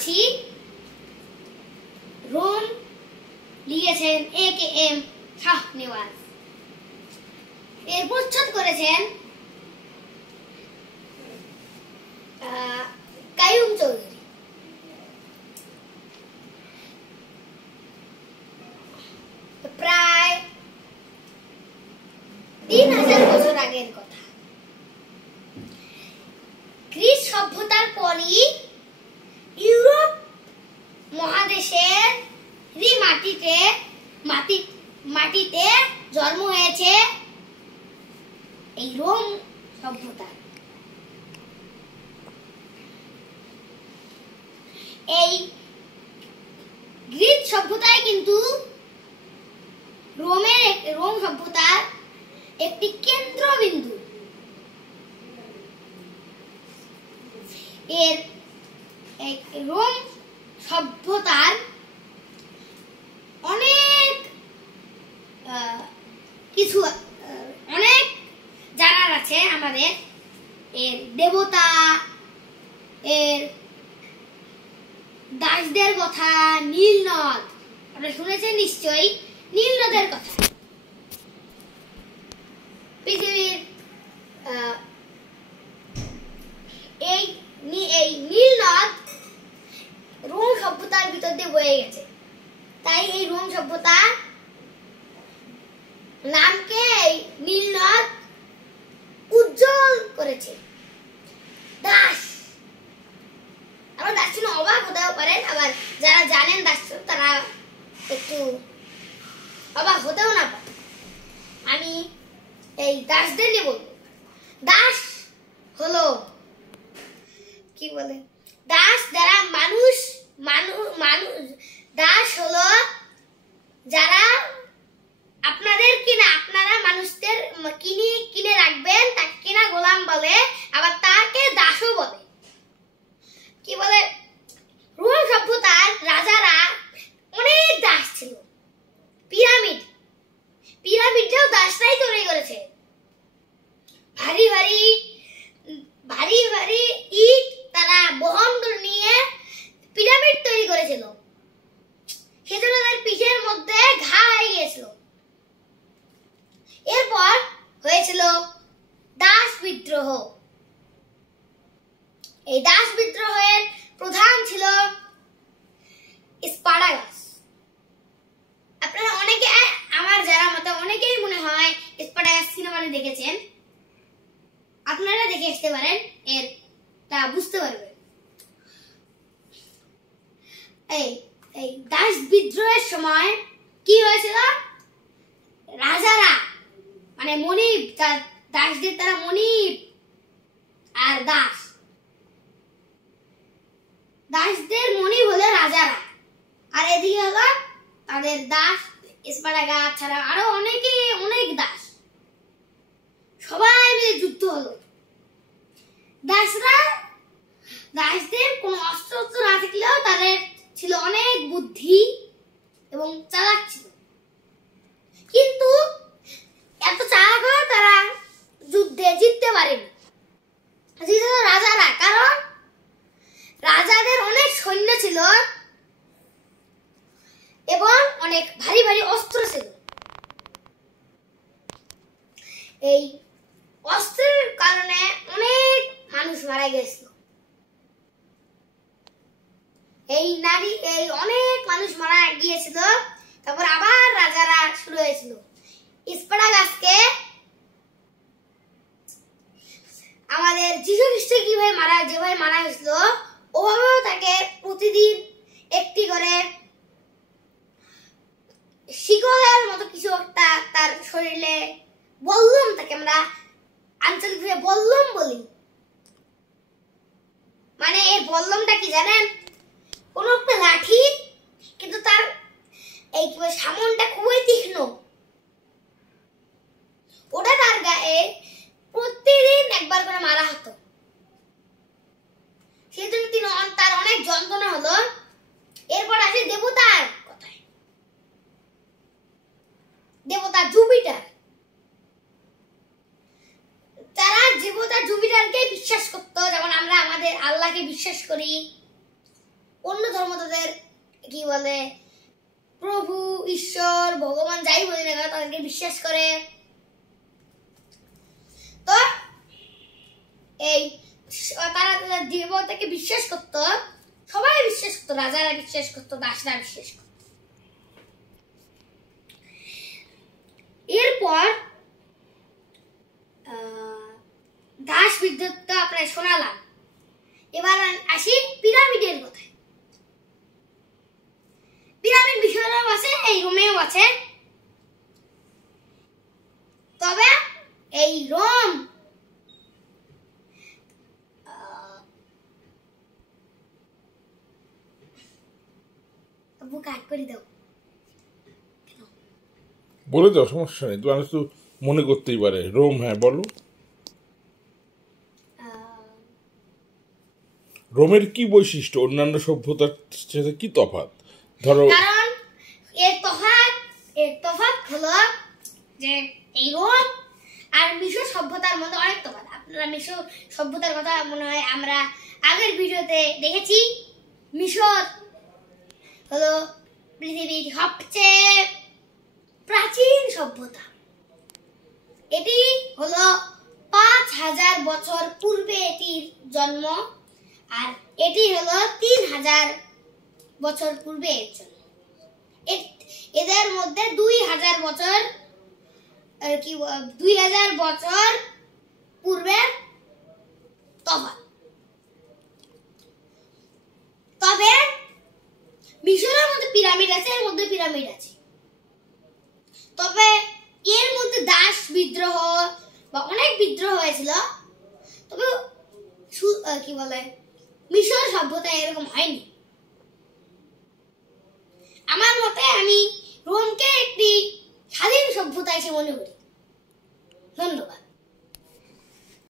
বলছি রোম লিখেছেন AKM শাহনেওয়াজ, এর প্রচ্ছদ করেছেন কাইয়ুম চৌধুরী। প্রায় 3000 বছর আগের কথা। গ্রিস সভ্যতার পরই ইউরোপ মহাদেশের মাটিতে জন্ম হয়েছে এই রোম সভ্যতা। এই গ্রিক সভ্যতায় কিন্তু রোম সভ্যতার একটি কেন্দ্রবিন্দু। এর রোম সভ্যতার অনেক জানার আছে আমাদের। এর দেবতা, এর দাসদের কথা, নীল নদ, আপনারা শুনেছেন নিশ্চয়ই নীল নদের কথা। পৃথিবীর এই নীল নদ রোম সভ্যতার ভিতর দিয়ে বয়ে গেছে, তাই এই রোম সভ্যতা নামকে নীল নদ উজ্জ্বল করেছে। দাস, আবার দাস শুনে অবাক হতেও পারেন, আবার যারা জানেন দাস তারা একটু অবাক হতেও না পারে। আমি এই দাসদের নিয়ে বলবো। দাস হলো কি বলে, দাস যারা মানুষ দাস হলো যারা আপনারা মানুষদের কিনে রাখবেন, তাকে কিনা গোলাম বলে, আবার তাকে দাসও বলে। কি বলে, রোম সভ্যতার রাজারা অনেক দাস ছিল। পিরামিডটাও দাসরাই তৈরি করেছে। ভারী ভারী ইট তারা বহন করে নিয়ে পিরামিড তৈরি করেছিল। সেজন্য তাদের পিঠের মধ্যে ঘা হয়ে গিয়েছিল। এরপর হয়েছিল দাস বিদ্রোহ। এই দাস বিদ্রোহের প্রধান ছিল স্পার্টাকাস। আপনারা অনেকে, আমার যারা মতে অনেকেই মনে হয় স্পার্টাকাস সিনেমাটি দেখেছেন। আপনারা দেখে আসতে পারেন, এর তা বুঝতে পারবেন। এই দাস বিদ্রোহের সময় কি হয়েছিল, রাজারা মানে মনিব, দাসদের তারা মনিব আর দাসদের মনিব হলো রাজারা, আর এদিকে হলো তাদের দাস স্পার্টাকাস ছাড়া আরো অনেক দাস। সবাই মিলে যুদ্ধ হলো। দাসদের কোনো অস্ত্র না থাকলেও তাদের ছিল অনেক বুদ্ধি এবং চালাক ছিল, কিন্তু এত চালাক হয়েও তারা যুদ্ধে জিততে পারেনি রাজারা, কারণ রাজাদের অনেক সৈন্য ছিল এবং অনেক ভারী অস্ত্র ছিল। এই অস্ত্রের কারণে অনেক মানুষ মারা গেছিল। অনেক মানুষ মারা গিয়েছিল। তারপর আবার রাজারা শুরু হয়েছিল। স্পার্টাকাসকে আমাদের যীশু খ্রিস্ট যেভাবে মারা হয়েছিল, ওভাবেও তাকে প্রতিদিন একটি করে শিকলের মতো কিছু একটা তার শরীরে বল্লম, তাকে আমরা আঞ্চলিকভাবে বল্লম বলি। মানে এই বল্লমটা কি জানেন, কোন একটা লাঠি, কিন্তু তার এই সামনটা খুবই তীক্ষ্ণ। ওটা তার গায়ে প্রতিদিন একবার করে মারা হতো। সেজন্য তার অনেক যন্ত্রণা হলো। এরপর আসে দেবতার কথায়। দেবতা জুপিটার, তারা দেবতা জুপিটারকে বিশ্বাস করত, যেমন আমরা আমাদের আল্লাহকে বিশ্বাস করি। অন্য ধর্ম তাদের কি বলে প্রভু ঈশ্বর ভগবান যাই বলি না কেন তাদেরকে বিশ্বাস করে। তো এই তারা তাদের দেবতাকে বিশ্বাস করত, সবাই বিশ্বাস করতো, রাজারা বিশ্বাস করতো, দাসরা বিশ্বাস করতো। এরপর দাস বিদ্যুৎ আপনার শোনালাম, এবার আসি পিরামিডের কথায়। পিরামিড মিশরেও আছে, এই রোমেও আছে, তবে এই রোম কাট করে দাও, বলে দাও, সমস্যা নেই, মানুষ তো মনে করতেই পারে। রোম, হ্যাঁ বলো। রোমের কি বৈশিষ্ট্য, অন্যান্য সভ্যতার সাথে কি তফাৎ? ধরো, কারণ এর তফাৎ হলো যে এই রোম আর মিশর সভ্যতার মধ্যে অনেক তফাৎ। আপনারা মিশর সভ্যতার কথা মনে হয় আমরা আগের ভিডিওতে দেখেছি। মিশর হলো পৃথিবীর সবচেয়ে প্রাচীন সভ্যতা। এটি হলো 5000 বছর পূর্বে এটির জন্ম, আর এটি হলো 3000 বছর পূর্বে এর জন্ম। এদের মধ্যে 2000 বছর কি 2000 বছর পূর্বের তফাৎ। তবে মিশরের মধ্যে পিরামিড আছে, এর মধ্যে পিরামিড আছে, তবে এর মধ্যে দাস বিদ্রোহ বা অনেক বিদ্রোহ হয়েছিল। তবে কি বলে মিশর সভ্যতা এরকম হয়নি। আমার মতে আমি রোমকে একটি স্বাধীন সভ্যতা হিসেবে মনে করি। ধন্যবাদ।